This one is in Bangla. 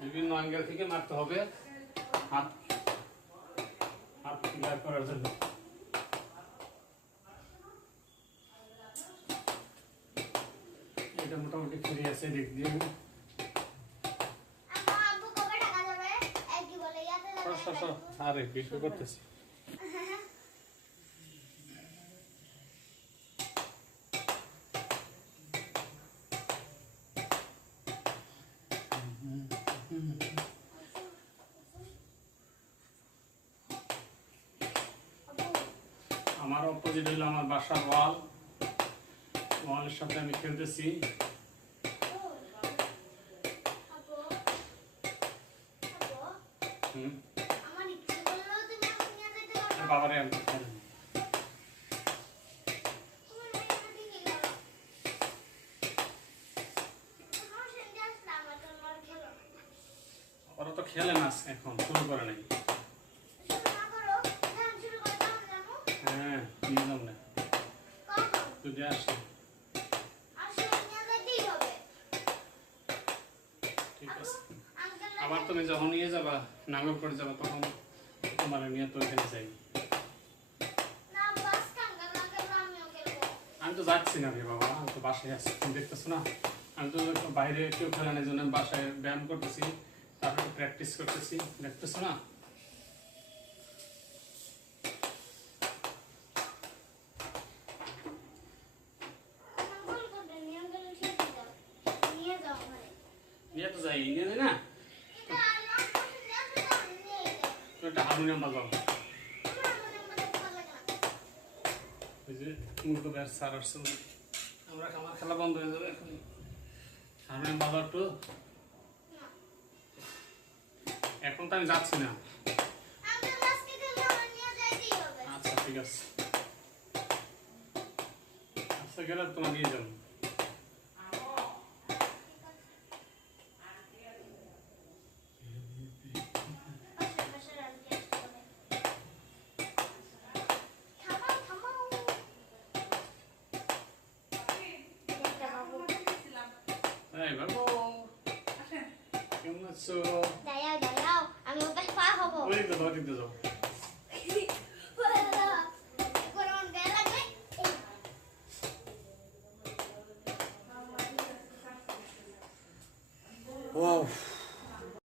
বিভিন্ন অ্যাঙ্গেল থেকে মারতে হবে হাত হাত ক্লিয়ার করার জন্য। এটা মোটামুটি ফ্রি আছে দিক দিয়ে। আরে ভিডিও করতেছি। আমার অপোজিট হলো আমার বাসার ওয়ালের সাথে আমি খেলতেছি। বাবারে আমি ওরা তো খেলে না, এখন শুরু করে নাই। হ্যাঁ নিয়ে যাবো না যদি আসে। ঠিক আছে, আবার তুমি যখন নিয়ে যাবা নাঙ্গল করে যাবা তখন তোমার নিয়ে তো এখানে যাই। আমি তো যাচ্ছি না রে বাবা, আমি তো বাসায় আসছি, তুমি দেখতেছো না। আমি তো বাইরে কেউ খেলানোর জন্য বাসায় ব্যায়াম করতেছি, তারপরে প্র্যাকটিস করতেছি, দেখতেছো না। নিয়ে তো যাই, নিয়ে যাই না। একটা হারমোনিয়াম বাজাও। ওই যে মুরগো ব্যাট সার আসছে, আমার খেলা বন্ধ হয়ে যাবে এখন। হারমোনিয়াম বাজাও একটু। এখন তো আমি যাচ্ছি না। আচ্ছা ঠিক আছে, আচ্ছা গেলে তোমার নিয়ে যাবো। এই বাবু কেমন আছো? আমি ওপাশে পা হবো। ওই দিকে যাও, দিকে যাও। Wow.